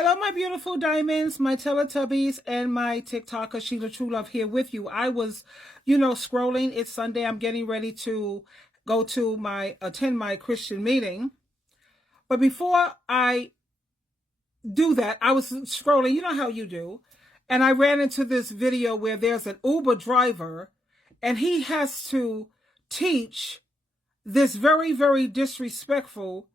Hello, my beautiful diamonds, my Teletubbies, and my TikToker, Sheila True Love here with you. I was, scrolling. It's Sunday. I'm getting ready to go to attend my Christian meeting. But before I do that, I was scrolling, you know how you do. And I ran into this video where there's an Uber driver and he has to teach this very, very disrespectful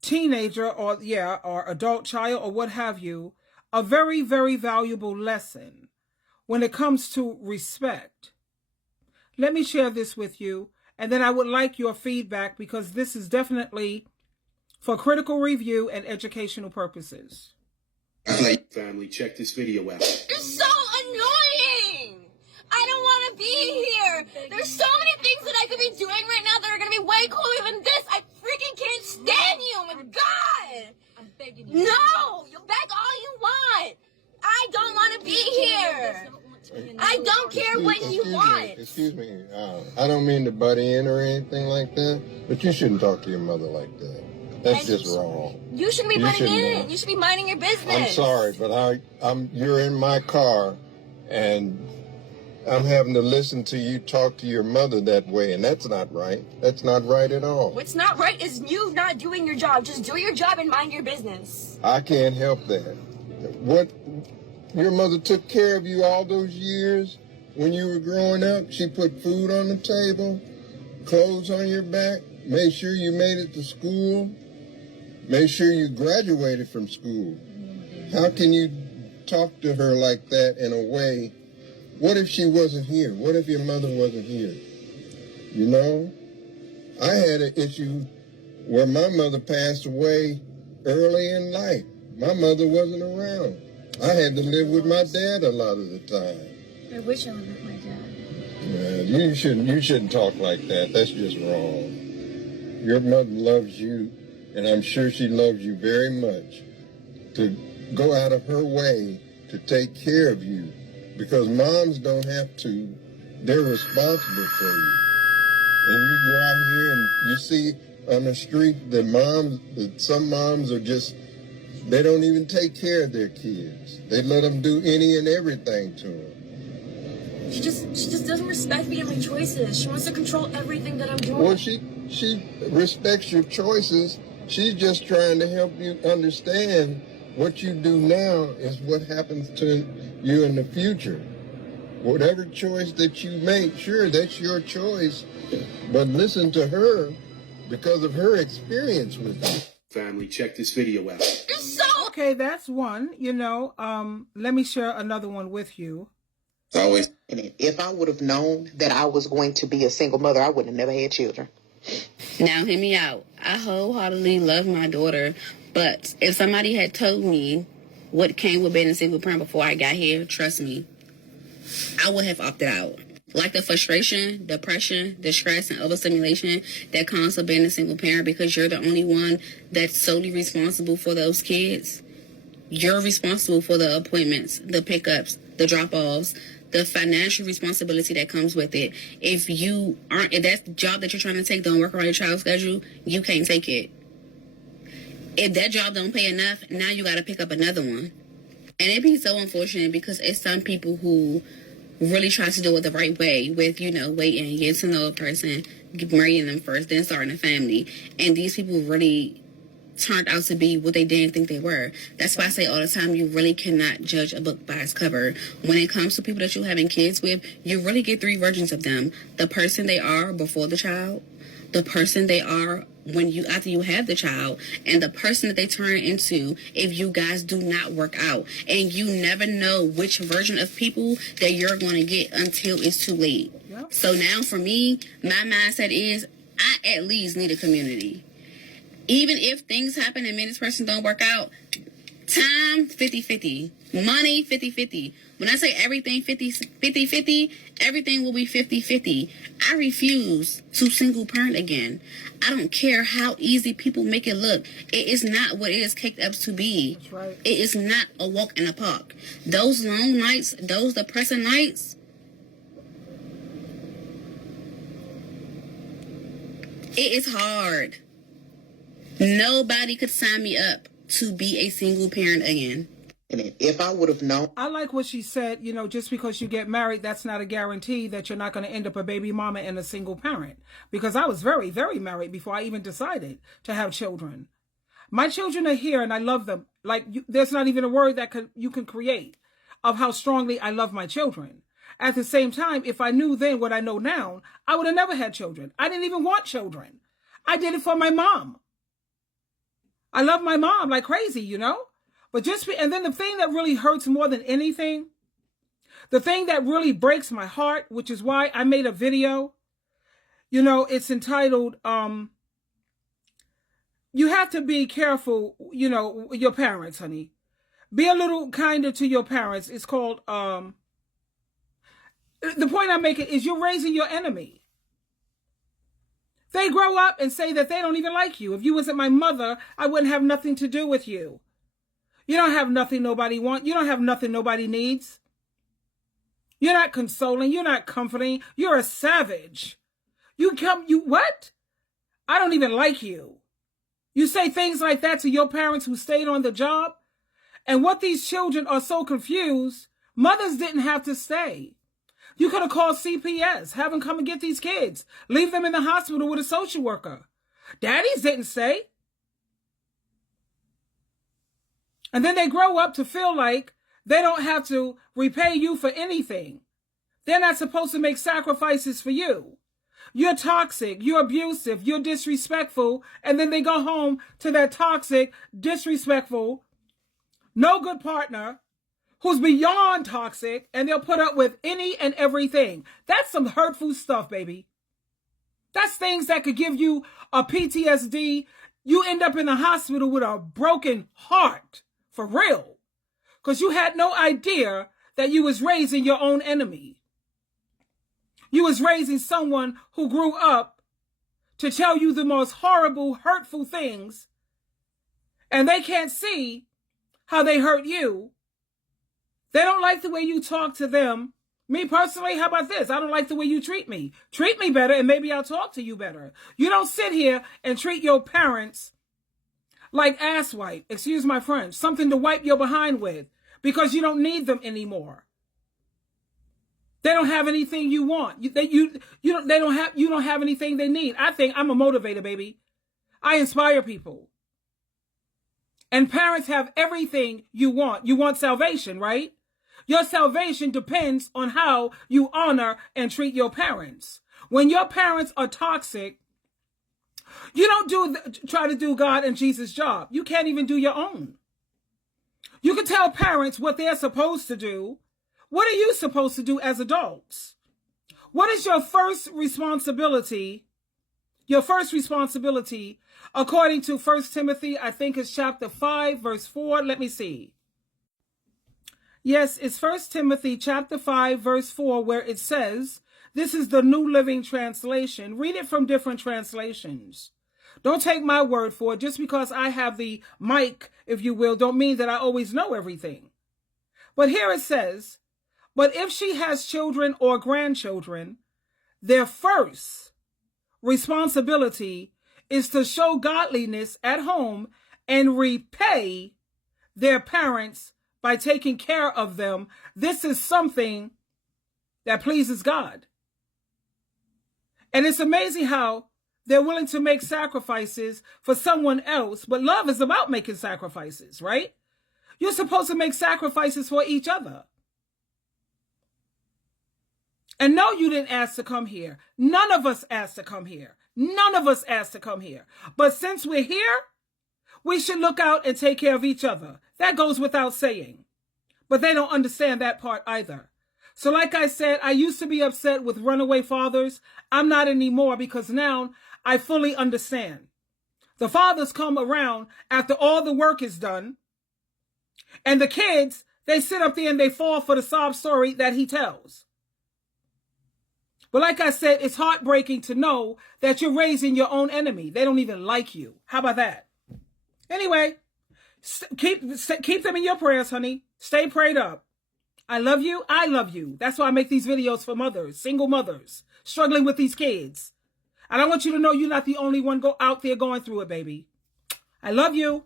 teenager or adult child or what have you, a very, very valuable lesson when it comes to respect. Let me share this with you, and then I would like your feedback because this is definitely for critical review and educational purposes. Family, check this video out. You're so annoying! I don't want to be here! There's so many things that I could be doing right now that are going to be way cooler than this! I freaking can't stand you! Oh my God! I'm begging you. No! You beg all you want! I don't want to be here! I don't care what you want! Excuse me. I don't mean to butt in or anything like that, but you shouldn't talk to your mother like that. That's just wrong. You shouldn't be butting in. You should be minding your business. I'm sorry, but you're in my car, and I'm having to listen to you talk to your mother that way, and that's not right. That's not right at all. What's not right is you not doing your job. Just do your job and mind your business. I can't help that. What? Your mother took care of you all those years when you were growing up? She put food on the table, clothes on your back, made sure you made it to school, made sure you graduated from school. How can you talk to her like that in a way? What if she wasn't here? What if your mother wasn't here? You know? I had an issue where my mother passed away early in life. My mother wasn't around. I had to live with my dad a lot of the time. I wish I lived with my dad. You shouldn't talk like that. That's just wrong. Your mother loves you, and I'm sure she loves you very much, to go out of her way to take care of you, because moms don't have to. They're responsible for you. And you go out here and you see on the street that some moms are just, they don't even take care of their kids. They let them do any and everything to them. She just doesn't respect me and my choices. She wants to control everything that I'm doing. Well, she respects your choices. She's just trying to help you understand what you do now is what happens to you in the future. Whatever choice that you make, sure, that's your choice. But listen to her because of her experience with you. Family, check this video out. Okay, that's one. Let me share another one with you. Always. If I would have known that I was going to be a single mother, I would have never had children. Now, hear me out. I wholeheartedly love my daughter, but if somebody had told me what came with being a single parent before I got here, trust me, I would have opted out. Like the frustration, depression, the stress, and overstimulation that comes with being a single parent because you're the only one that's solely responsible for those kids. You're responsible for the appointments, the pickups, the drop-offs, the financial responsibility that comes with it. If that job that you're trying to take don't work around your child's schedule, you can't take it. If that job don't pay enough, now you got to pick up another one. And it'd be so unfortunate because it's some people who really try to do it the right way with, waiting, getting to know a person, marrying them first, then starting a family. And these people really turned out to be what they didn't think they were. That's why I say all the time, you really cannot judge a book by its cover. When it comes to people that you're having kids with, you really get three versions of them. The person they are before the child, the person they are after you have the child, and the person that they turn into if you guys do not work out. And you never know which version of people that you're going to get until it's too late. Yep. So now for me, my mindset is I at least need a community. Even if things happen and me and this person don't work out, time 50-50, money 50-50. When I say everything 50-50, everything will be 50-50. I refuse to single parent again. I don't care how easy people make it look. It is not what it is caked up to be. That's right. It is not a walk in the park. Those long nights, those depressing nights, it is hard. Nobody could sign me up to be a single parent again. And if I would have known. I like what she said, you know, just because you get married, that's not a guarantee that you're not going to end up a baby mama and a single parent. Because I was very, very married before I even decided to have children. My children are here and I love them. Like, there's not even a word that you can create of how strongly I love my children. At the same time, if I knew then what I know now, I would have never had children. I didn't even want children. I did it for my mom. I love my mom like crazy, you know? But and then the thing that really hurts more than anything, the thing that really breaks my heart, which is why I made a video, you know, it's entitled, you have to be careful, you know, your parents, honey. Be a little kinder to your parents. It's called, the point I'm making is you're raising your enemy. They grow up and say that they don't even like you. If you wasn't my mother, I wouldn't have nothing to do with you. You don't have nothing nobody wants. You don't have nothing nobody needs. You're not consoling. You're not comforting. You're a savage. What? I don't even like you. You say things like that to your parents who stayed on the job. And what these children are so confused, mothers didn't have to stay. You could have called CPS, have them come and get these kids, leave them in the hospital with a social worker. Daddies didn't stay. And then they grow up to feel like they don't have to repay you for anything. They're not supposed to make sacrifices for you. You're toxic, you're abusive, you're disrespectful, and then they go home to that toxic, disrespectful, no good partner who's beyond toxic, and they'll put up with any and everything. That's some hurtful stuff, baby. That's things that could give you a PTSD. You end up in the hospital with a broken heart. For real. Because you had no idea that you was raising your own enemy. You was raising someone who grew up to tell you the most horrible, hurtful things. And they can't see how they hurt you. They don't like the way you talk to them. Me personally, how about this? I don't like the way you treat me. Treat me better and maybe I'll talk to you better. You don't sit here and treat your parents like ass wipe, excuse my French, something to wipe your behind with because you don't need them anymore. They don't have anything you want. You don't have anything they need. I think I'm a motivator, baby. I inspire people. And parents have everything you want. You want salvation, right? Your salvation depends on how you honor and treat your parents. When your parents are toxic, you don't try to do God and Jesus' job. You can't even do your own. You can tell parents what they're supposed to do. What are you supposed to do as adults? What is your first responsibility? Your first responsibility, according to 1 Timothy, I think it's chapter 5, verse 4. Let me see. Yes, it's 1 Timothy chapter 5, verse 4, where it says, this is the New Living Translation. Read it from different translations. Don't take my word for it. Just because I have the mic, if you will, don't mean that I always know everything. But here it says, but if she has children or grandchildren, their first responsibility is to show godliness at home and repay their parents by taking care of them. This is something that pleases God. And it's amazing how they're willing to make sacrifices for someone else, but love is about making sacrifices, right? You're supposed to make sacrifices for each other. And no, you didn't ask to come here. None of us asked to come here. None of us asked to come here. But since we're here, we should look out and take care of each other. That goes without saying. But they don't understand that part either. So like I said, I used to be upset with runaway fathers. I'm not anymore because now I fully understand. The fathers come around after all the work is done. And the kids, they sit up there and they fall for the sob story that he tells. But like I said, it's heartbreaking to know that you're raising your own enemy. They don't even like you. How about that? Anyway, keep them in your prayers, honey. Stay prayed up. I love you. I love you. That's why I make these videos for mothers, single mothers, struggling with these kids. And I want you to know you're not the only one out there going through it, baby. I love you.